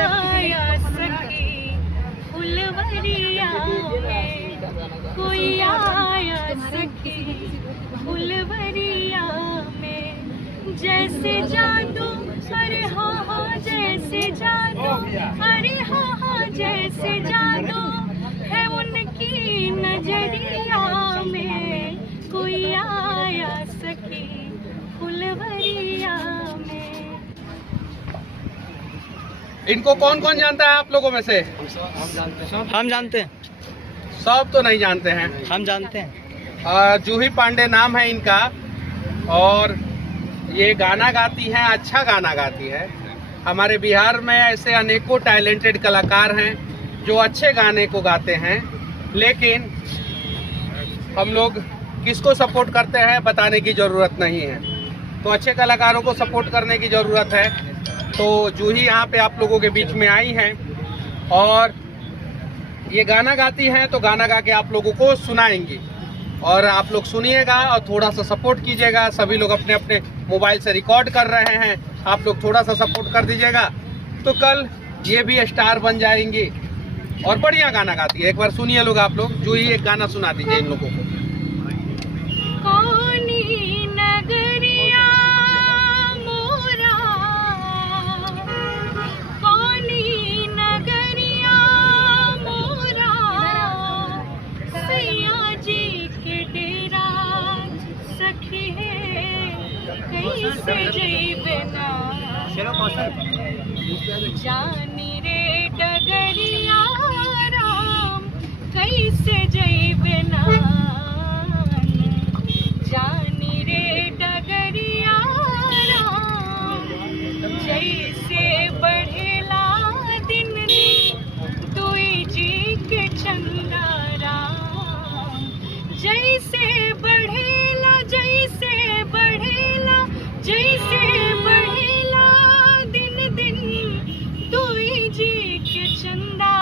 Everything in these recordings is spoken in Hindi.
आया सखी फुलवरिया में, कोई आया सखी फुलवरिया में। जैसे जादू अरे हाँ हाँ जैसे जादू, अरे हाँ हाँ जैसे जादू है उनकी नजरिया में, कोई आया सखी फुलवरिया में। इनको कौन कौन जानता है आप लोगों में से? हम जानते हैं। सब तो नहीं जानते हैं। हम जानते हैं। जूही पांडे नाम है इनका, और ये गाना गाती हैं, अच्छा गाना गाती है। हमारे बिहार में ऐसे अनेकों टैलेंटेड कलाकार हैं जो अच्छे गाने को गाते हैं, लेकिन हम लोग किसको सपोर्ट करते हैं बताने की ज़रूरत नहीं है। तो अच्छे कलाकारों को सपोर्ट करने की ज़रूरत है। तो जूही यहाँ पे आप लोगों के बीच में आई हैं और ये गाना गाती हैं, तो गाना गा के आप लोगों को सुनाएंगी और आप लोग सुनिएगा और थोड़ा सा सपोर्ट कीजिएगा। सभी लोग अपने अपने मोबाइल से रिकॉर्ड कर रहे हैं, आप लोग थोड़ा सा सपोर्ट कर दीजिएगा तो कल ये भी स्टार बन जाएंगी। और बढ़िया गाना गाती है, एक बार सुनिए लोग आप लोग। जूही एक गाना सुना दीजिए इन लोगों को। कौनी नगरिया मोरा, कौनी नगरिया मोरा, सैया जी के डेरा सखी है, कैसे जइबे ना जानी रे डगरिया राम, कैसे जइबे ना जानी रे डगरिया राम। जैसे बढ़ेला दिन दुई जी के चंदा राम, जैसे बढ़ेला जैसे बढ़ेला जैसे बढ़ेला दिन दिन दुई जी के चंदा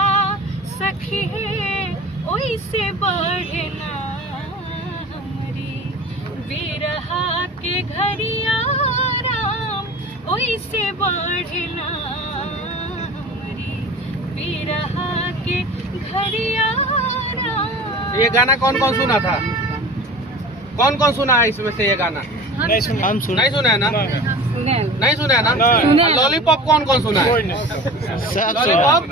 सखी है, ओइसे बढ़े ना बिरहा के घरिया राम, ओइसे बढ़ना हमारी बिरहा के घरिया राम। ये गाना कौन कौन सुना था? कौन कौन सुना है इसमें से ये गाना? नहीं सुना। हम सुना। नहीं सुना है ना? नहीं सुना है ना? लॉलीपॉप कौन कौन सुना है? सब लॉलीपॉप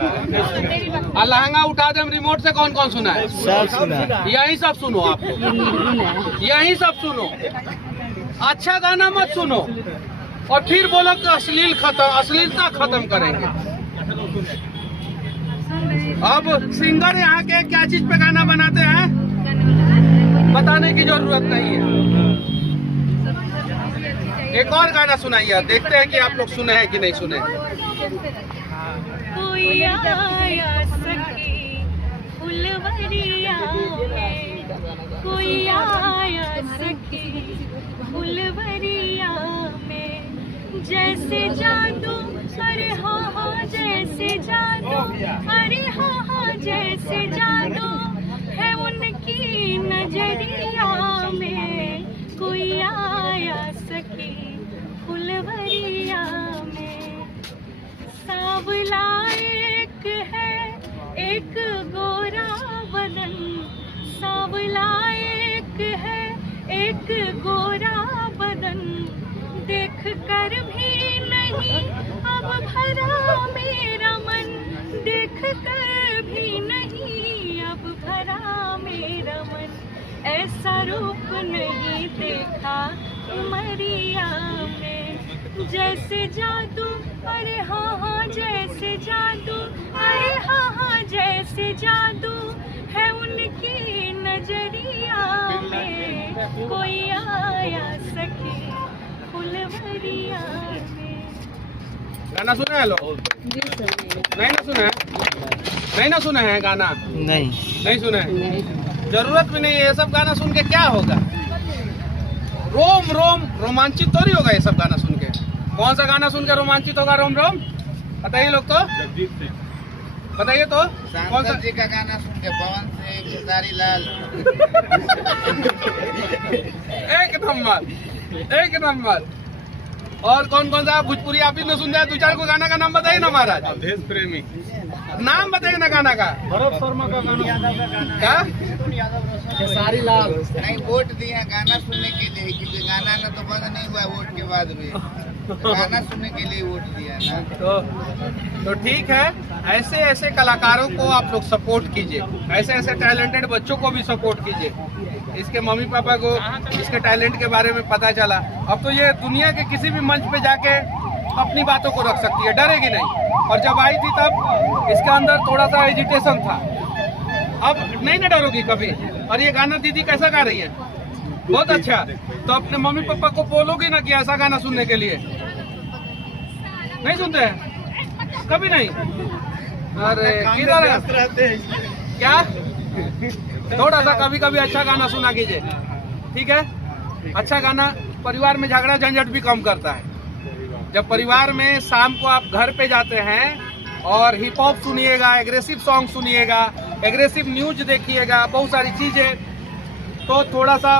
और लहंगा उठा दे रिमोट से कौन कौन सुना है? सब सुना। यही सब सुनो आप लोग, यही सब सुनो। अच्छा गाना मत सुनो और फिर बोलो कि अश्लीलता खत्म करेंगे। अब सिंगर यहाँ के क्या चीज पे गाना बनाते हैं बताने की जरूरत नहीं है। एक और गाना सुनाइए, देखते हैं कि आप लोग सुने हैं कि नहीं सुने। कोई आया सखी फुलवरिया में, कोई आया सखी फुलवरिया में। जैसे जादू अरे हाँ हाँ जैसे जादू, अरे हाँ हाँ जैसे जादू है उनकी नजरिया में, कोई आया सखी फुलवरिया में। सांवला एक है एक गोरा बदन, सांवला एक है एक गोरा बदन, देख कर भी नहीं अब भरा मेरा मन, देख कर भी नहीं अब भरा मेरा मन। ऐसा रूप नहीं देखा उमरिया में, जैसे जादू अरे हाँ हाँ जैसे जादू, अरे हाँ हाँ जैसे जादू है उनकी नजरिया में, कोई आया सखी फुलवरिया में। गाना सुना है लोग? नहीं ना सुना है? नहीं ना सुना है गाना? नहीं सुना है। जरूरत भी नहीं है, ये सब गाना सुन के क्या होगा? रोम रोम रोमांचित थोड़ी होगा ये सब गाना सुन के। कौन सा गाना सुन के रोमांचित होगा रोम रोम? बताइए लोग तो, बताइए तो कौन सा जी का गाना सुन के पवन सिंह, खेसारी लाल। एक नंबर एक नंबर। और कौन कौन सा भोजपुरी आप ही न सुनते हैं? 2-4 को गाना का नाम बताइए ना महाराज। देश प्रेमी नाम बताइए ना गाना का। भरत शर्मा का गाना क्या? खेसारी लाल। नहीं, वोट दिया गाना सुनने के लिए, क्योंकि गाना ना तो बंद नहीं हुआ वोट के बाद भी, गाना सुनने के लिए वोट दिया ना। तो ठीक है, ऐसे ऐसे कलाकारों को आप लोग सपोर्ट कीजिए, ऐसे ऐसे टैलेंटेड बच्चों को भी सपोर्ट कीजिए। इसके मम्मी पापा को इसके टैलेंट के बारे में पता चला, अब तो ये दुनिया के किसी भी मंच पे जाके अपनी बातों को रख सकती है, डरेगी नहीं। और जब आई थी तब इसके अंदर थोड़ा सा एजिटेशन था, अब नहीं ना डरोगी कभी। और ये गाना दीदी कैसा गा रही है? बहुत अच्छा। तो अपने मम्मी पापा को बोलोगे ना कि ऐसा गाना सुनने के लिए? नहीं सुनते हैं कभी? नहीं। अरे किधर रहते हैं क्या? थोड़ा सा कभी कभी अच्छा गाना सुना कीजिए, ठीक है? अच्छा गाना परिवार में झगड़ा झंझट भी कम करता है। जब परिवार में शाम को आप घर पे जाते हैं और हिप हॉप सुनिएगा, एग्रेसिव सॉन्ग सुनिएगा, एग्रेसिव न्यूज देखिएगा, बहुत सारी चीजें, तो थोड़ा सा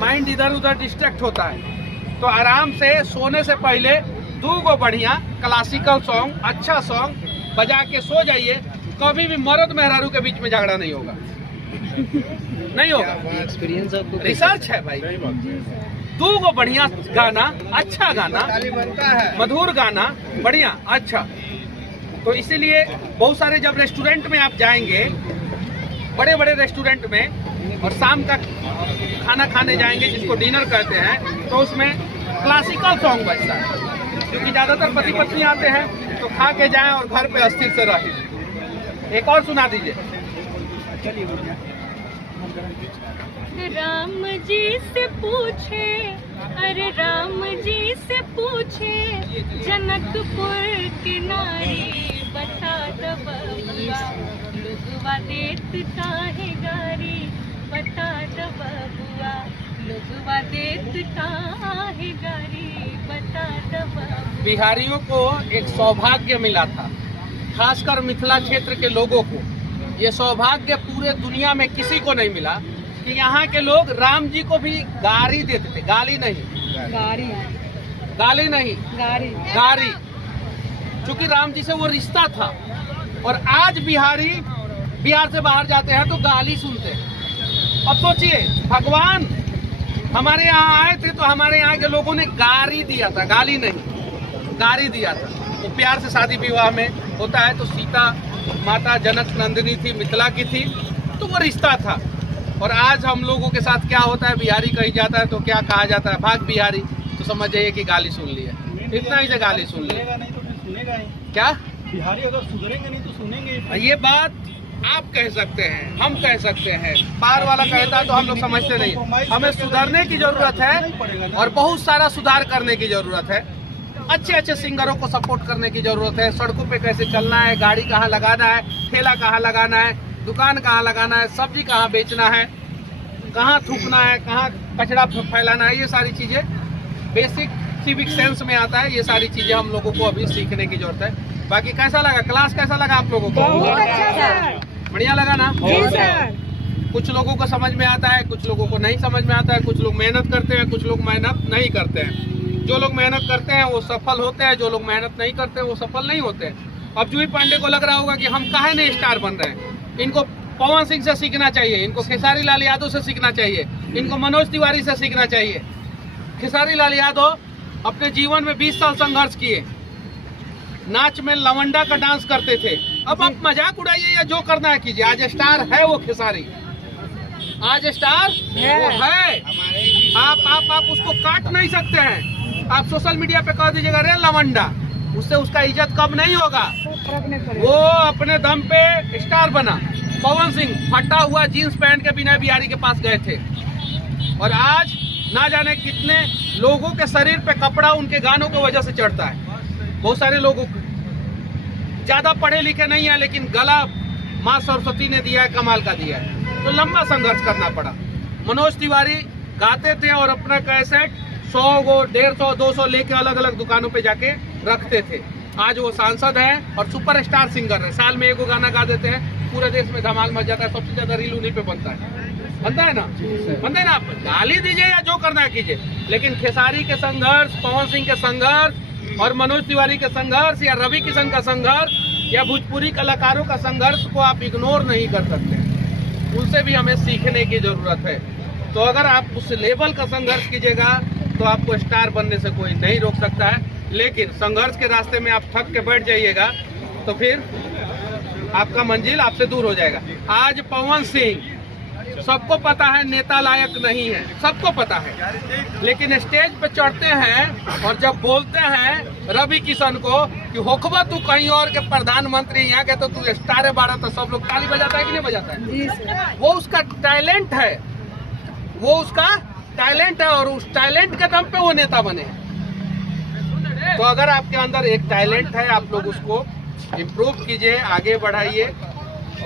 माइंड इधर उधर डिस्ट्रैक्ट होता है। तो आराम से सोने से पहले 2 बढ़िया क्लासिकल सॉन्ग, अच्छा सॉन्ग बजा के सो जाइए। कभी भी मर्द मेहरारू के बीच में झगड़ा नहीं होगा, नहीं होगा। एक्सपीरियंस आपको रिसर्च है भाई। 2 बढ़िया गाना, अच्छा गाना, मधुर गाना, बढ़िया अच्छा। तो इसीलिए बहुत सारे जब रेस्टोरेंट में आप जाएंगे, बड़े बड़े रेस्टोरेंट में, और शाम का खाना खाने जाएंगे जिसको डिनर कहते हैं, तो उसमें क्लासिकल सॉन्ग बजता है, क्योंकि ज्यादातर पति पत्नी आते हैं। तो खा के जाएं और घर पे अस्थिर से रहें। एक और सुना दीजिए। राम जी से पूछे, अरे राम जी से पूछे, जनकपुर की नारी बता दो बबुआ, लोगवा देत काहे गारी, बता दो बबुआ, लोगवा देत काहे गारी, बता दो बबुआ। बिहारियों को एक सौभाग्य मिला था, खासकर मिथिला क्षेत्र के लोगों को। ये सौभाग्य पूरे दुनिया में किसी को नहीं मिला कि यहाँ के लोग राम जी को भी गारी देते थे। गाली नहीं, गाली नहीं, गारी, क्योंकि राम जी से वो रिश्ता था। और आज बिहारी बिहार से बाहर जाते हैं तो गाली सुनते हैं। अब सोचिए, भगवान हमारे यहाँ आए थे तो हमारे यहाँ के लोगों ने गारी दिया था, गाली नहीं, गारी दिया था। तो प्यार से शादी विवाह में होता है। तो सीता माता जनक नंदिनी थी, मिथिला की थी, तो वो रिश्ता था। और आज हम लोगों के साथ क्या होता है, बिहारी कहीं जाता है तो क्या कहा जाता है, भाग बिहारी, तो समझ जाइए कि गाली सुन ली है, इतना ही से गाली सुन ली। नहीं तो फिर सुनेगा ही। क्या बिहारी अगर सुधरेंगे नहीं तो सुनेंगे। ये बात आप कह सकते हैं, हम कह सकते हैं, पार वाला कहता है तो हम लोग समझते नहीं। हमें सुधरने की जरूरत है और बहुत सारा सुधार करने की जरूरत है। अच्छे अच्छे सिंगरों को सपोर्ट करने की जरूरत है। सड़कों पे कैसे चलना है, गाड़ी कहाँ लगाना है, ठेला कहाँ लगाना है, दुकान कहाँ लगाना है, सब्जी कहाँ बेचना है, कहाँ थूकना है, कहाँ कचरा फैलाना है, ये सारी चीजें बेसिक सिविक सेंस में आता है। ये सारी चीजें हम लोगों को अभी सीखने की जरूरत है। बाकी कैसा लगा क्लास, कैसा लगा आप लोगों को? बढ़िया लगा ना? कुछ लोगों को समझ में आता है, कुछ लोगों को नहीं समझ में आता है। कुछ लोग मेहनत करते हैं, कुछ लोग मेहनत नहीं करते हैं। जो लोग मेहनत करते हैं वो सफल होते हैं, जो लोग मेहनत नहीं करते वो सफल नहीं होते हैं। अब जूही पांडे को लग रहा होगा कि हम काहे नहीं स्टार बन रहे हैं। इनको पवन सिंह से सीखना चाहिए, इनको खेसारी लाल यादव से सीखना चाहिए, इनको मनोज तिवारी से सीखना चाहिए। खेसारी लाल यादव अपने जीवन में 20 साल संघर्ष किए, नाच में लवंडा का डांस करते थे। अब आप मजाक उड़ाइए या जो करना है कीजिए, आज स्टार है वो खेसारी, आज स्टार वो है। आप उसको काट नहीं सकते हैं। आप सोशल मीडिया पे कह दीजिएगा रे लवंडा, उससे उसका इज्जत कम नहीं होगा। वो अपने दम पे स्टार बना। पवन सिंह फटा हुआ जीन्स पहन के विनय बिहारी के पास गए थे, और आज ना जाने कितने लोगों के शरीर पे कपड़ा उनके गानों की वजह से चढ़ता है। बहुत सारे लोगों को ज्यादा पढ़े लिखे नहीं है, लेकिन गला माँ सरस्वती ने दिया है, कमाल का दिया है। तो लंबा संघर्ष करना पड़ा। मनोज तिवारी गाते थे और अपना कैसेट 100 को 150 200 लेके अलग अलग दुकानों पे जाके रखते थे। आज वो सांसद है और सुपरस्टार सिंगर है। साल में 1 गाना गा देते हैं, पूरे देश में धमाल मच जाता है। सबसे ज्यादा रील उन्हीं पे बनता है। बनता है ना? बनता है ना? आप गाली दीजिए या जो करना है कीजिए, लेकिन खेसारी के संघर्ष, पवन सिंह के संघर्ष और मनोज तिवारी के संघर्ष या रवि किशन का संघर्ष या भोजपुरी कलाकारों का संघर्ष को आप इग्नोर नहीं कर सकते। उनसे भी हमें सीखने की जरूरत है। तो अगर आप उस लेवल का संघर्ष कीजिएगा तो आपको स्टार बनने से कोई नहीं रोक सकता है। लेकिन संघर्ष के रास्ते में आप थक के बैठ जाइएगा तो फिर आपका मंजिल आपसे दूर हो जाएगा। आज पवन सिंह सबको पता है नेता लायक नहीं है, सबको पता है, लेकिन स्टेज पे चढ़ते हैं और जब बोलते हैं रवि किशन को कि होखबा तू कहीं और के प्रधानमंत्री, यहाँ के तो तू स्टार है बारह, तो सब लोग ताली बजाता है कि नहीं बजाता है? वो उसका टैलेंट है, वो उसका टैलेंट है और उस टैलेंट के दम पे वो नेता बने। तो अगर आपके अंदर एक टैलेंट है, आप लोग उसको इम्प्रूव कीजिए, आगे बढ़ाइए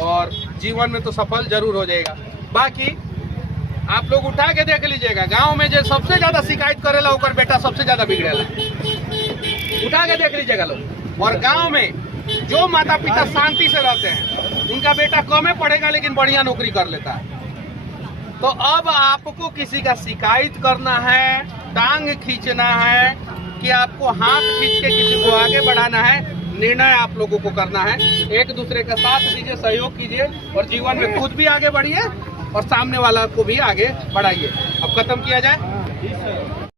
और जीवन में तो सफल जरूर हो जाएगा। बाकी आप लोग उठा के देख लीजिएगा, गांव में जो सबसे ज्यादा शिकायत करेला ओकर बेटा सबसे ज्यादा बिगड़ेला। उठा के देख लीजिएगा लोग। और गांव में जो माता पिता शांति से रहते हैं उनका बेटा कम पढ़ेगा लेकिन बढ़िया नौकरी कर लेता है। तो अब आपको किसी का शिकायत करना है, टांग खींचना है कि आपको हाथ खींच के किसी को आगे बढ़ाना है, निर्णय आप लोगों को करना है। एक दूसरे का साथ दीजिए, सहयोग कीजिए और जीवन में खुद भी आगे बढ़िए और सामने वाला को भी आगे बढ़ाइए। अब खत्म किया जाए।